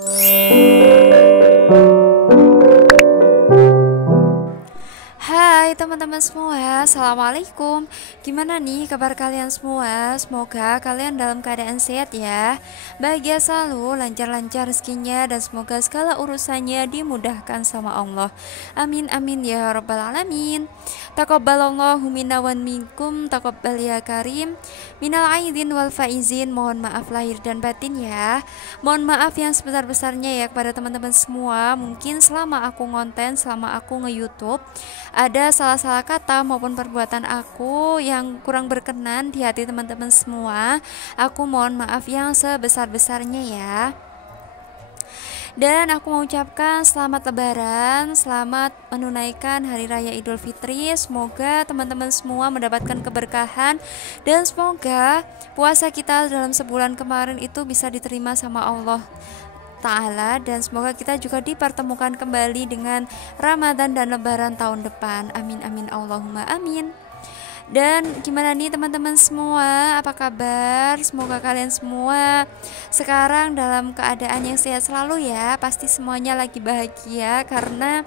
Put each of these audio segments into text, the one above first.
Hai teman-teman semua, Assalamualaikum. Gimana nih kabar kalian semua? Semoga kalian dalam keadaan sehat ya, bahagia selalu, lancar-lancar rezekinya, dan semoga segala urusannya dimudahkan sama Allah. Amin amin ya rabbal alamin. Taqabbalallahu minna wa minkum, taqabbal ya karim. Minal aidin wal faizin, mohon maaf lahir dan batin ya. Mohon maaf yang sebesar-besarnya ya kepada teman-teman semua. Mungkin selama aku ngonten, selama aku nge-YouTube, ada salah-salah kata maupun perbuatan aku yang kurang berkenan di hati teman-teman semua. Aku mohon maaf yang sebesar-besarnya ya. Dan aku mau ucapkan selamat lebaran, selamat menunaikan hari raya Idul Fitri. Semoga teman-teman semua mendapatkan keberkahan, dan semoga puasa kita dalam sebulan kemarin itu bisa diterima sama Allah Ta'ala, dan semoga kita juga dipertemukan kembali dengan Ramadan dan Lebaran tahun depan. Amin amin Allahumma amin. Dan gimana nih teman-teman semua, apa kabar? Semoga kalian semua sekarang dalam keadaan yang sehat selalu ya. Pasti semuanya lagi bahagia karena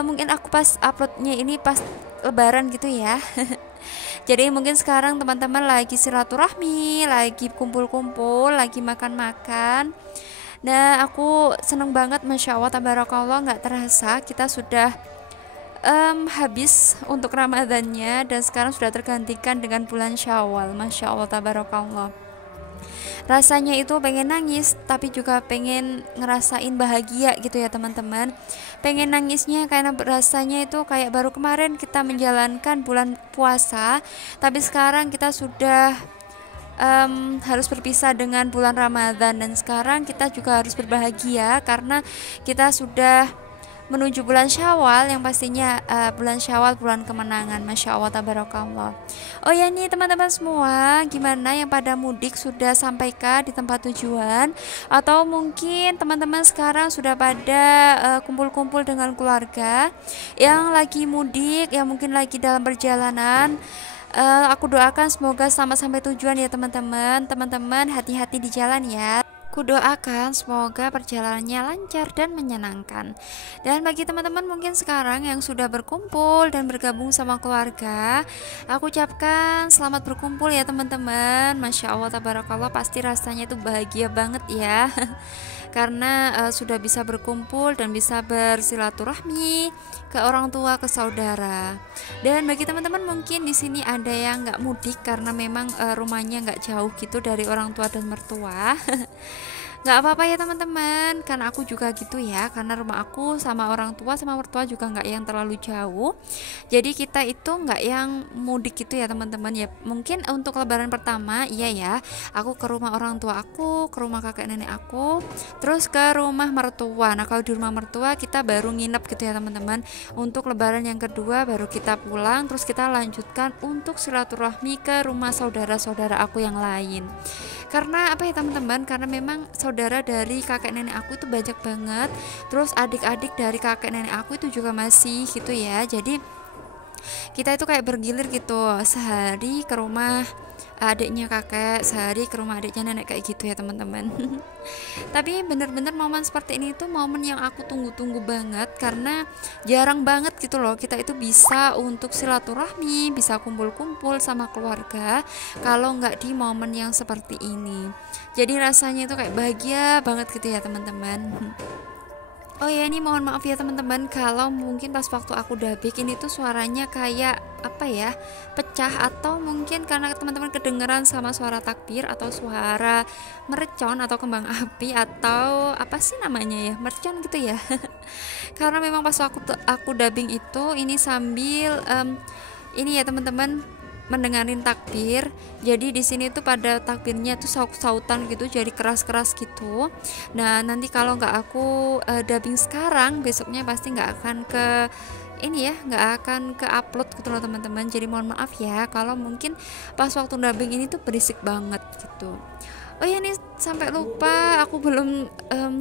mungkin aku pas uploadnya ini pas lebaran gitu ya. Jadi mungkin sekarang teman-teman lagi silaturahmi, lagi kumpul-kumpul, lagi makan-makan. Nah, aku seneng banget, Masya Allah, tabarakallah, gak terasa kita sudah habis untuk Ramadannya, dan sekarang sudah tergantikan dengan bulan Syawal. Masya Allah, tabarakallah. Rasanya itu pengen nangis, tapi juga pengen ngerasain bahagia gitu ya teman-teman. Pengen nangisnya karena rasanya itu kayak baru kemarin kita menjalankan bulan puasa, tapi sekarang kita sudah harus berpisah dengan bulan Ramadan, dan sekarang kita juga harus berbahagia karena kita sudah menuju bulan Syawal, yang pastinya bulan Syawal bulan kemenangan. Masya Allah, tabarakallah. Oh ya nih teman-teman semua, gimana yang pada mudik, sudah sampaikah di tempat tujuan? Atau mungkin teman-teman sekarang sudah pada kumpul-kumpul dengan keluarga yang lagi mudik, yang mungkin lagi dalam perjalanan. Aku doakan semoga selamat sampai tujuan ya teman-teman. Teman-teman hati-hati di jalan ya. Aku doakan semoga perjalanannya lancar dan menyenangkan. Dan bagi teman-teman mungkin sekarang yang sudah berkumpul dan bergabung sama keluarga, aku ucapkan selamat berkumpul ya teman-teman. Masya Allah, tabarakallah, pasti rasanya itu bahagia banget ya. Karena sudah bisa berkumpul dan bisa bersilaturahmi ke orang tua, ke saudara. Dan bagi teman-teman mungkin di sini ada yang nggak mudik karena memang rumahnya nggak jauh gitu dari orang tua dan mertua. Nggak apa-apa ya teman-teman, karena aku juga gitu ya, karena rumah aku sama orang tua sama mertua juga nggak yang terlalu jauh, jadi kita itu nggak yang mudik gitu ya teman-teman ya. Mungkin untuk lebaran pertama iya ya, aku ke rumah orang tua aku, ke rumah kakek nenek aku, terus ke rumah mertua. Nah kalau di rumah mertua kita baru nginep gitu ya teman-teman. Untuk lebaran yang kedua baru kita pulang, terus kita lanjutkan untuk silaturahmi ke rumah saudara-saudara aku yang lain. Karena apa ya teman-teman, karena memang saudara dari kakek nenek aku itu banyak banget, terus adik-adik dari kakek nenek aku itu juga masih gitu ya. Jadi kita itu kayak bergilir gitu, sehari ke rumah adiknya kakek, sehari ke rumah adiknya nenek, kayak gitu ya teman-teman. Tapi bener-bener momen seperti ini tuh momen yang aku tunggu-tunggu banget, karena jarang banget gitu loh kita itu bisa untuk silaturahmi, bisa kumpul-kumpul sama keluarga kalau nggak di momen yang seperti ini. Jadi rasanya itu kayak bahagia banget gitu ya teman-teman. Oh ya, ini mohon maaf ya teman-teman kalau mungkin pas waktu aku dubbing ini tuh suaranya kayak apa ya, pecah, atau mungkin karena teman-teman kedengeran sama suara takbir atau suara mercon atau kembang api atau apa sih namanya ya, mercon gitu ya. Karena memang pas aku dubbing itu ini sambil ini ya teman-teman, mendengarin takbir. Jadi di sini tuh pada takbirnya tuh saut-sautan gitu, jadi keras-keras gitu. Nah nanti kalau nggak aku dubbing sekarang, besoknya pasti nggak akan ke ini ya, nggak akan ke upload gitu loh teman-teman. Jadi mohon maaf ya kalau mungkin pas waktu dubbing ini tuh berisik banget gitu. Oh ya nih, sampai lupa aku belum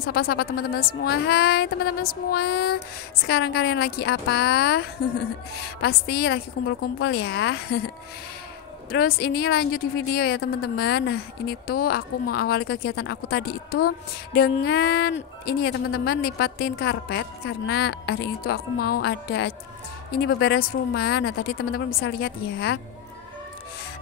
sapa-sapa teman-teman semua. Hai teman-teman semua, sekarang kalian lagi apa? Pasti lagi kumpul-kumpul ya. Terus ini lanjut di video ya teman-teman. Nah ini tuh aku mau awali kegiatan aku tadi itu dengan ini ya teman-teman, lipatin karpet, karena hari ini tuh aku mau ada ini beberes rumah. Nah tadi teman-teman bisa lihat ya,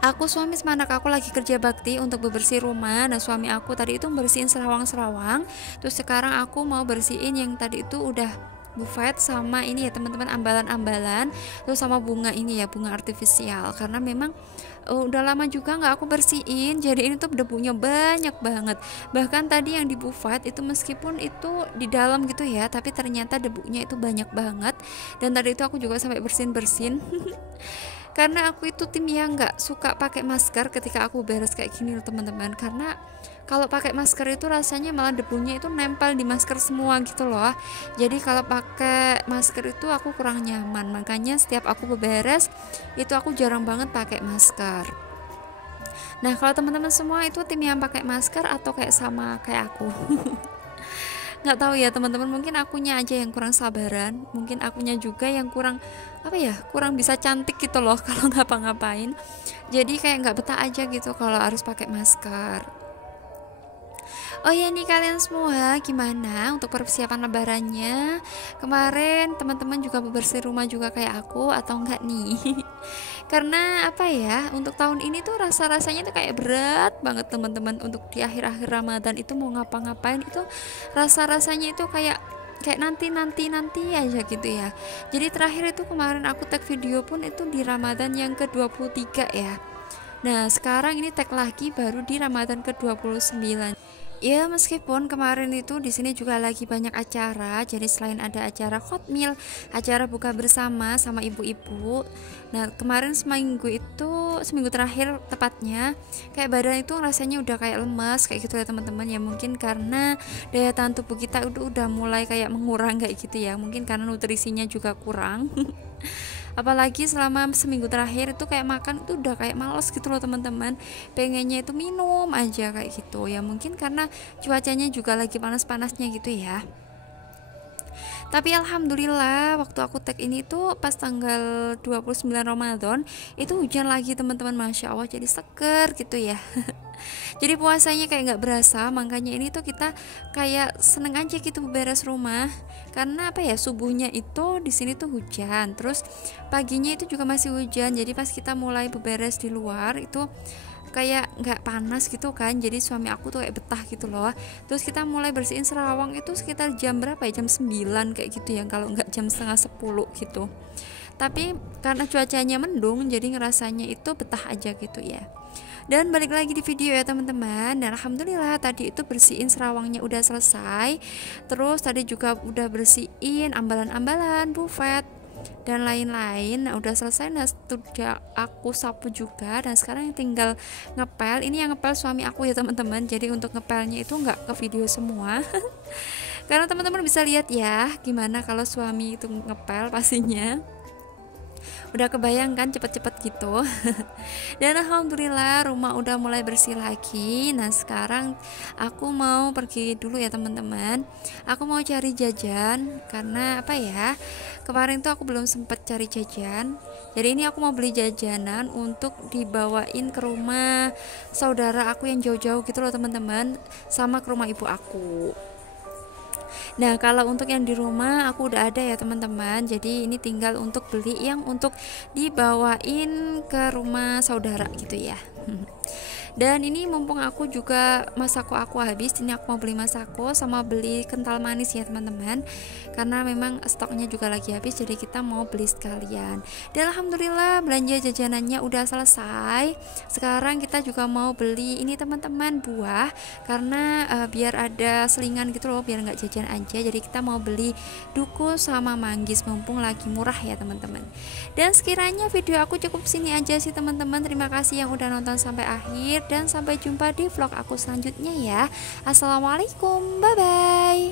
aku suami sama anak aku lagi kerja bakti untuk bebersih rumah. Nah suami aku tadi itu bersihin serawang-serawang, terus sekarang aku mau bersihin yang tadi itu udah buffet sama ini ya teman-teman, ambalan-ambalan, terus sama bunga ini ya, bunga artifisial, karena memang udah lama juga nggak aku bersihin, jadi ini tuh debunya banyak banget. Bahkan tadi yang di buffet itu meskipun itu di dalam gitu ya, tapi ternyata debunya itu banyak banget. Dan tadi itu aku juga sampai bersin-bersin karena aku itu tim yang nggak suka pakai masker ketika aku beres kayak gini loh teman-teman, karena kalau pakai masker itu rasanya malah debunya itu nempel di masker semua gitu loh. Jadi kalau pakai masker itu aku kurang nyaman, makanya setiap aku beberes itu aku jarang banget pakai masker. Nah kalau teman-teman semua itu tim yang pakai masker atau kayak sama kayak aku? Nggak tahu ya teman-teman, mungkin akunya aja yang kurang sabaran, mungkin akunya juga yang kurang apa ya, kurang bisa cantik gitu loh kalau ngapa-ngapain, jadi kayak nggak betah aja gitu kalau harus pakai masker. Oh ya nih kalian semua, gimana untuk persiapan lebarannya? Kemarin teman-teman juga bebersih rumah juga kayak aku atau enggak nih? Karena apa ya, untuk tahun ini tuh rasa-rasanya tuh kayak berat banget teman-teman, untuk di akhir-akhir Ramadan itu mau ngapa-ngapain itu rasa-rasanya itu kayak kayak nanti aja gitu ya. Jadi terakhir itu kemarin aku tag video pun itu di Ramadan yang ke-23 ya. Nah sekarang ini tag lagi baru di Ramadan ke-29. Ya meskipun kemarin itu di sini juga lagi banyak acara, jadi selain ada acara hot meal, acara buka bersama sama ibu-ibu. Nah kemarin seminggu terakhir tepatnya, kayak badan itu rasanya udah kayak lemas kayak gitu ya teman-teman. Ya mungkin karena daya tahan tubuh kita udah mulai kayak mengurang kayak gitu ya, mungkin karena nutrisinya juga kurang. Apalagi selama seminggu terakhir itu kayak makan itu udah kayak males gitu loh teman-teman, pengennya itu minum aja kayak gitu ya, mungkin karena cuacanya juga lagi panas-panasnya gitu ya. Tapi alhamdulillah waktu aku tag ini tuh pas tanggal 29 Ramadan itu hujan lagi teman-teman, masya Allah, jadi seger gitu ya. Jadi puasanya kayak nggak berasa, makanya ini tuh kita kayak seneng aja gitu beres rumah. Karena apa ya, subuhnya itu di sini tuh hujan, terus paginya itu juga masih hujan. Jadi pas kita mulai beberes di luar itu kayak nggak panas gitu kan, jadi suami aku tuh kayak betah gitu loh. Terus kita mulai bersihin serawang itu sekitar jam berapa ya, jam 9 kayak gitu ya, kalau nggak jam setengah 10 gitu. Tapi karena cuacanya mendung jadi ngerasanya itu betah aja gitu ya. Dan balik lagi di video ya teman-teman, dan alhamdulillah tadi itu bersihin serawangnya udah selesai. Terus tadi juga udah bersihin ambalan-ambalan, buffet dan lain-lain. Nah udah selesai, nah sudah aku sapu juga, dan sekarang yang tinggal ngepel. Ini yang ngepel suami aku ya teman-teman, jadi untuk ngepelnya itu nggak ke video semua. Karena teman-teman bisa lihat ya gimana kalau suami itu ngepel pastinya. Udah kebayang kan cepet-cepet gitu. Dan alhamdulillah rumah udah mulai bersih lagi. Nah sekarang aku mau pergi dulu ya teman-teman, aku mau cari jajan, karena apa ya, kemarin tuh aku belum sempet cari jajan. Jadi ini aku mau beli jajanan untuk dibawain ke rumah saudara aku yang jauh-jauh gitu loh teman-teman, sama ke rumah ibu aku. Nah kalau untuk yang di rumah aku udah ada ya teman-teman, jadi ini tinggal untuk beli yang untuk dibawain ke rumah saudara gitu ya. Dan ini mumpung aku juga masako aku habis, ini aku mau beli masako sama beli kental manis ya teman-teman, karena memang stoknya juga lagi habis, jadi kita mau beli sekalian. Dan alhamdulillah belanja jajanannya udah selesai. Sekarang kita juga mau beli ini teman-teman, buah, karena biar ada selingan gitu loh, biar nggak jajan aja. Jadi kita mau beli duku sama manggis mumpung lagi murah ya teman-teman. Dan sekiranya video aku cukup sini aja sih teman-teman. Terima kasih yang udah nonton sampai akhir, dan sampai jumpa di vlog aku selanjutnya ya. Assalamualaikum, bye bye.